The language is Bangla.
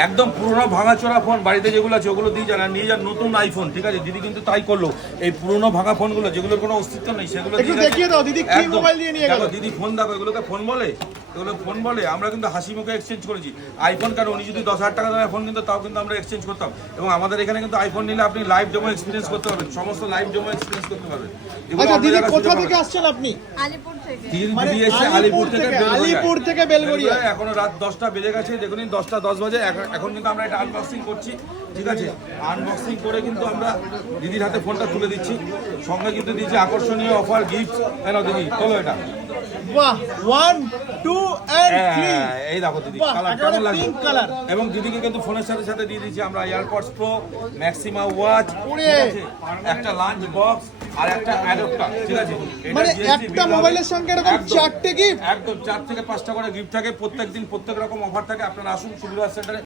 একদম পুরোনো ভাঙাচোরা ফোন বাড়িতে যেগুলো আছে ওগুলো দিয়ে যান আর নিয়ে যান নতুন আইফোন ঠিক আছে দিদি কিন্তু তাই করল এই পুরোনো ভাঙা ফোনগুলো যেগুলোর কোনো অস্তিত্ব নেই সেগুলো একটু দিয়ে গেছে। দেখিয়ে দাও, দিদি কি মোবাইল দিয়ে নিয়ে গেল? দিদি ফোন দেখো এগুলোকে ফোন বলে এগুলো ফোন বলে আমরা কিন্তু হাসি মুখে এক্সচেঞ্জ করেছি। আইফোন কেন? উনি যদি দশ হাজার টাকা দামের ফোন কিন্তু তাও কিন্তু আমরা এক্সচেঞ্জ করতাম। এবং আমাদের এখানে কিন্তু আইফোন নিলে আপনি লাইভ ডেমো এক্সপিরিয়েন্স করতে পারবেন। সমস্ত লাইভ ডেমো এক্সপিরিয়েন্স করতে পারবেন। এগুলো আচ্ছা দিদি কোথা থেকে হবে। আসছেন আপনি? আলিপুর থেকে। দিদি এসে আলিপুর থেকে আলিপুর থেকে বেলঘড়িয়া। বেলঘড়িয়া, এখনও রাত দশটা বেজে গেছে। দেখুন দশটা দশ বাজে। এখন- এখন কিন্তু আমরা এটা আনবক্সিং করছি। ঠিক আছে? আনবক্সিং করে কিন্তু আমরা দিদির হাতে ফোনটা তুলে দিচ্ছি। সঙ্গে কিন্তু দিচ্ছি আকর্ষণীয় অফার গিফট কেন দিদি? চলো এটা। বাহ ওয়ান টু এন্ড থ্রি হ্যাঁ, এই দেখো দিদি কালার কেমন লাগছে pink এবং দিদিকে কিন্তু ফোনের সাথে সাথে দিয়ে দিচ্ছি আমরা এয়ারপডস প্রো ম্যাক্সিমা ওয়াচ একটা লাঞ্চ বক্স আর একটা অ্যাডাপ্টার ঠিক আছে? মানে একটা মোবাইলের সঙ্গে এরকম একদম। চারটে গিফট একদম চার থেকে পাঁচটা করে গিফট থাকে প্রত্যেক দিন প্রত্যেক রকম অফার থাকে আপনারা আসুন সুবিধা সেন্টারে।